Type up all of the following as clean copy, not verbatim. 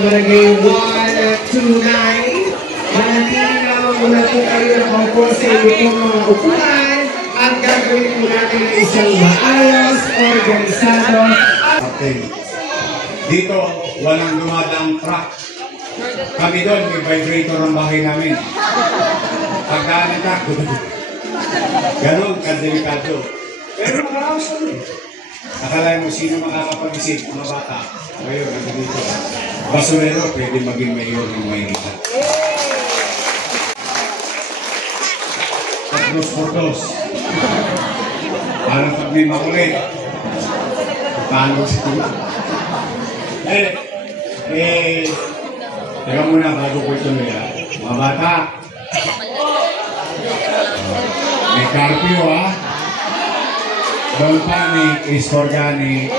Barangay 129. Manatili muna po kayo nakaupo sa inyong mga upuan at gagawin po natin ang isang maayos, organisado. Dito, walang dumadang truck. Kami doon, may vibrator ang bahay namin. Pagkaan ng truck, ganun, kadelikado. Pero makaraos kami. Akala mo sino makakapag-isip, mga bata. Ngayon, dito. Basurero, pwede maging mayor ng Maynila. Dos. Parang pag may makulit. Paano siya? Teka muna bago ko ito nila. Mga bata. May carpio ha. Don't panic, is organic.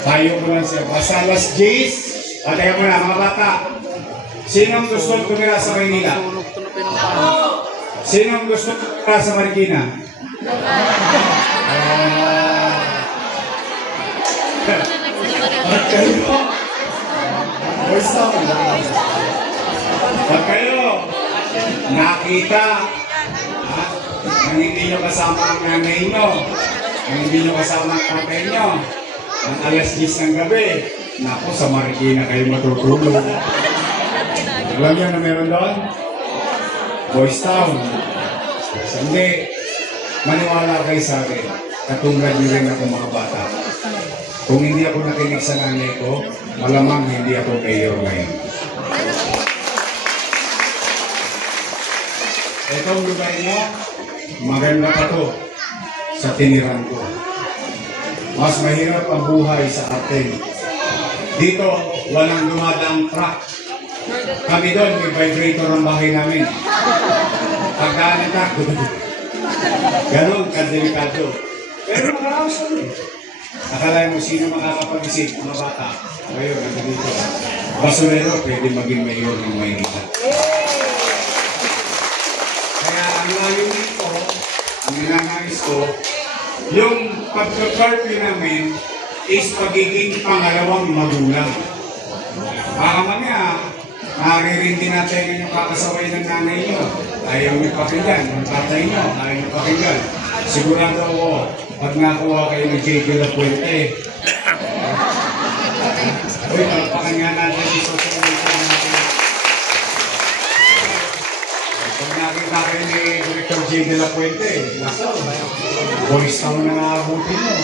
Tayo mo lang siya. Basta alas 10. Teka muna mga bata. Sino ang gusto tumira sa Maynila? Sino ang gusto tumira sa Marikina? Pag kayo nakita ang hindi nyo kasama ang nanay nyo, ang hindi nyo kasama ang tatay nyo, ang alas 10 ng gabi, naku, sa Marikina kayo matutulog. Alam niyo na meron doon? Boys Town. Hindi, maniwala kayo sa akin. Katulad niyo rin ako mga bata. Kung hindi ako nakinig sa nanay ko, malamang hindi ako mayor ngayon. Itong lugar niyo, maganda pa to sa tiniran ko. Mas mahirap ang buhay sa atin. Dito, walang dumadang truck. Kami doon, may vibrator ang bahay namin. Pagkaan ng truck, ganun, kadelikado. Pero makaraos kami. Akala mo sino makakapag-isip, mga bata. Ngayon, dito. Basurero, pwede maging mayor ng Maynila. Kaya ang layunin ko, ang ninanais ko, yung pagka-curfew namin is pagiging pangalawang magulang. Baka mamaya, naririndi natin yung kakasaway ng nanay nyo. Ayaw nyo pakinggan. Yung tatay nyo, ayaw nyo pakinggan. Sigurado ako, pag nakuha kayo ng J.P. La Puente, uy, palpakan nga natin yung social media natin. Pag nakita kayo ni Director J.P. La Puente, boys town na nakabuti mo.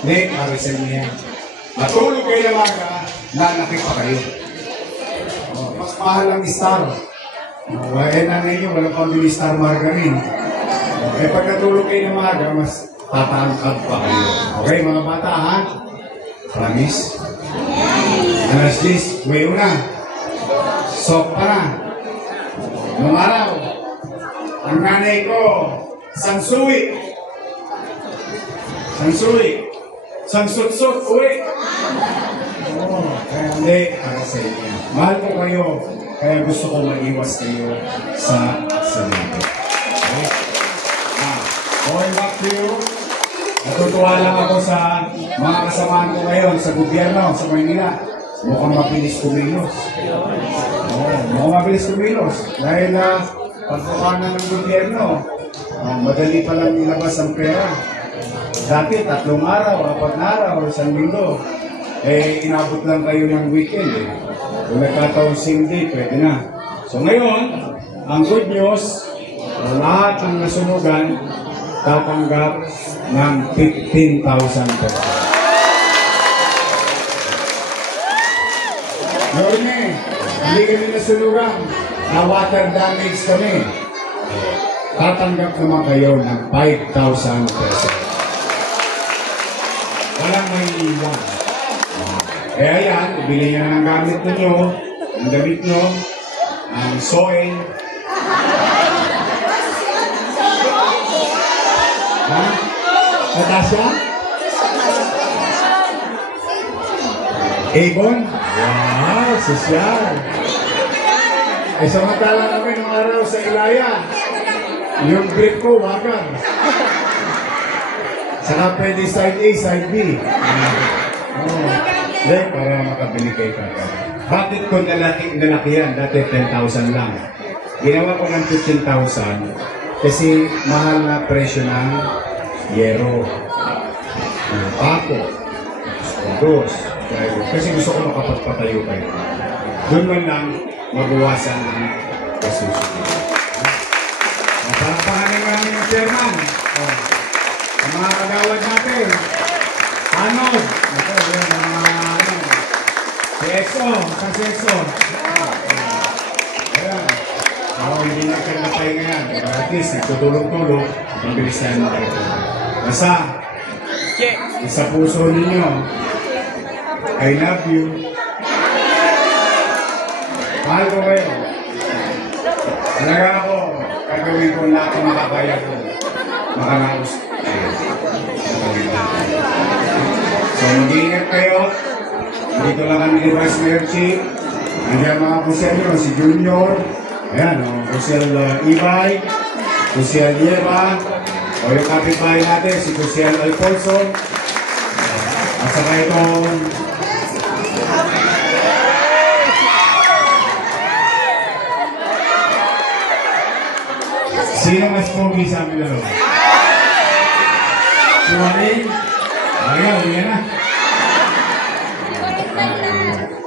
Hindi, karisan niya. Matulog kayo na maga, lalaki pa kayo. Mas mahal ang star. Nanay nyo, walang pambili star margarine. Pag natulog kayo ng maga, mas tatangkad pa kayo. Okay, mga bata, ha? Promise? Alas 10, uwi na. Sok pa na. Nung araw, ang nanay ko, Sansuwi. Sansutsut, uwi. Kaya hindi, para sa inyo. Mahal ko kayo, kaya gusto ko maiwas kayo sa aksidente. Okay? Going back to you, natutuwa lang ako sa mga kasamahan ko ngayon sa gobyerno, sa Maynila. Mukhang mabilis kumilos. Mukhang mabilis kumilos. Dahil pagkukanan ng gobyerno, madali pa lang nilabas ang pera. Dati, 3 araw, 4 araw, 1 linggo. Inabot lang kayo ng weekend eh. Kung nagkataon same day, pwede na. So ngayon, ang good news, lahat ng nasunugan, tatanggap ng 15,000 pesos. Ngayon eh, hindi kami nasunugan, na water damage kami. Tatanggap naman kayo ng 5,000 pesos. Walang may iwan. Kaya yan, ibili nyo na ng gamit ninyo, ang damit nyo, ang soil. Ha? Natasha? Avon? Wow, sosyal. Samantala kami nung araw sa Ilaya, yung grip ko, wagan. Saka pwede side A, side B. Then, para makabili kayo kagad. Bakit ko nalakihan? Dati 10,000 lang. Ginawa ko ng 15,000 kasi mahal na presyo ng yero, pako, dos. Kasi gusto ko makapagpatayo kayo. Doon man lang mabawasan ng kasusunod. Palapahanin namin yung chairman. Ang mga kagawad natin. Anod. Ito, yun, ang mga Seso, kaseso. Ayan. Hindi na kayo napahinga yan. At least, nagtutulong-tulong, mabilisan na kayo. Basta, sa puso ninyo, I love you. Mahal ko kayo. Talaga ako, gagawin ko lahat ng makakaya ko. Makaraos kayo. So, mag-iingat kayo. Dito lang kami ni Vice Mayor Chief. Nandiyan mga kuselyo, si Junior. Ayan, Kusel Ibay, Kusel Yeva. O yung kapitbahay natin, si Kusel Alfonso. At saka itong sino mas pogi sa amin lalo? Si Maring? Ayaw, yan na.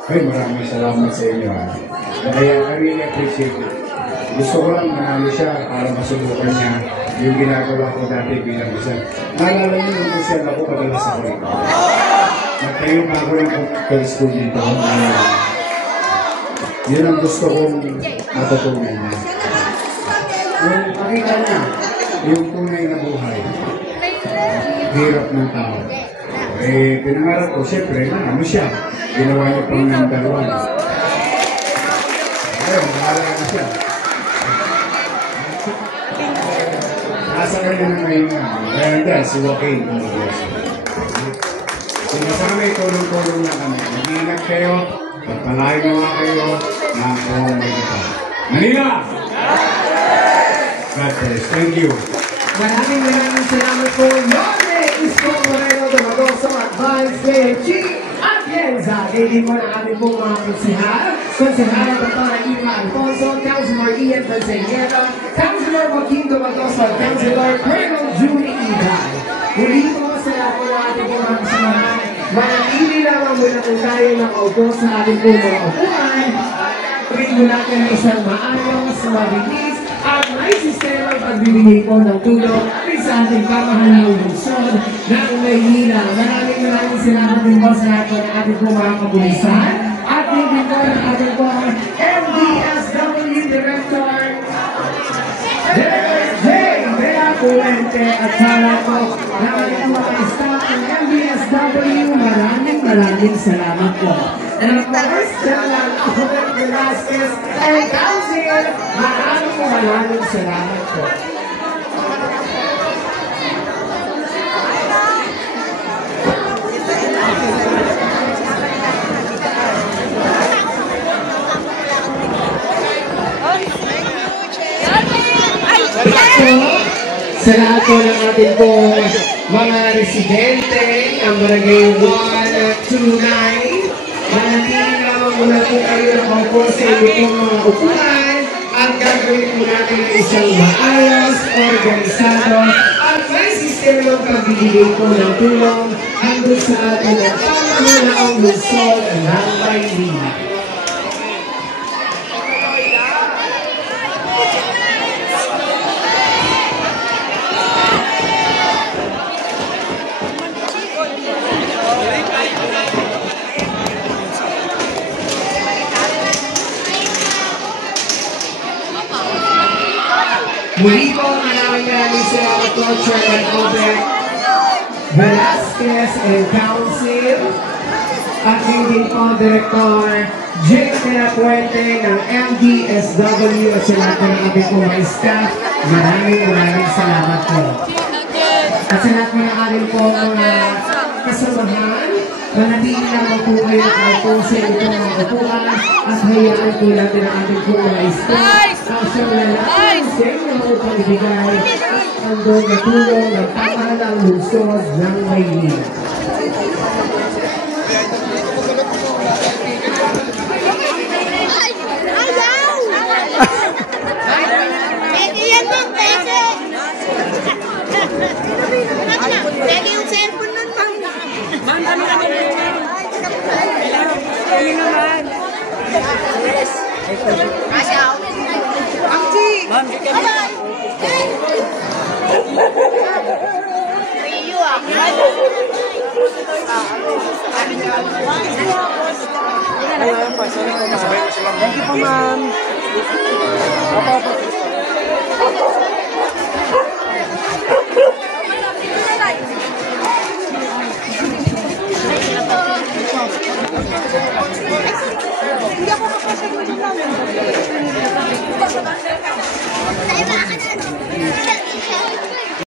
Ay, maraming salamat sa inyo. Kaya I really appreciate it. Gusto ko lang manalo siya para masubukan niya yung ginagawa ko dati bilang isa. Naalala niyo yung kusyan ako padalas ako rin. Nagtayo pa ako ng cocktail school dito. Yun ang gusto kong matutunan niya. Yung pakita niya, yung tunay na buhay. Hirap ng tao. Eh, pinangarap ko, siyempre, ano siya? Ginawa niya pang number 1. Ayun, mahala na siya. Nasa kanya na ngayon nga. Kaya dahil, si Joaquin. Sinasabi, tulong-tulong na kami. Mag-ingat kayo, pagpalain naman kayo na ako may kapal. Manila! God bless. Thank you. Maraming salamat po. Yorme Isko Moreno Dumagoso at Vice Mayor Chief. At yan, sa hindi mo na kami pong mga konsihal. Konsihal Dr. Ima Alfonso, Councilor Ian Panseniero, Councilor Joaquin Dumagoso, at Councilor Colonel Julie Ibay. Muli po sa lahat po na ating pong mga kasamahan. Manatili lamang muna po tayo nakaupo sa ating pong mga upuan. Rin mo natin ang isang maayos, mabilis, at may sistema pagbibigay po ng tulong sa ating pamahalang lungsod ng Maynila. Maraming salamat din po sa lahat ng ating po mga kapulisan at din po ng ating po MDSW Director J. Bea Puente at sa lahat po ng ating mga staff ng MDSW. Maraming salamat po. And of course, General Albert Velasquez and Council, maraming salamat po. Sa lahat po ng ating po mga residente ang barangay 129, manatili lamang muna po kayo nakaupo sa inyong mga upuan at gagawin po natin isang maayos, organisado at may sistemang pagbibigay po ng tulong hanggang sa atin at pamahalaang lungsod ng Maynila. Muli po, maraming salamat po, Chairman Albert Velasquez and Council at din po Director J. Bea Puente ng MDSW at sa lahat ng ating po mga staff. Maraming salamat po. At sa lahat ng ating po mga kasamahan manatili lamang po kayo nakaupo sa ito mga upuan at hayaan po natin ang ating po mga staff ang siyang lalaki sa inyo upang ibigay ang doon na tulong ng pamahalang lungsod ng Maynila. Pwede yung cellphone nun, ma'am. Ma'am, kami naman. Kasya ako. Angji! Ma'am, bye-bye! Rio, ah. Thank you po, ma'am.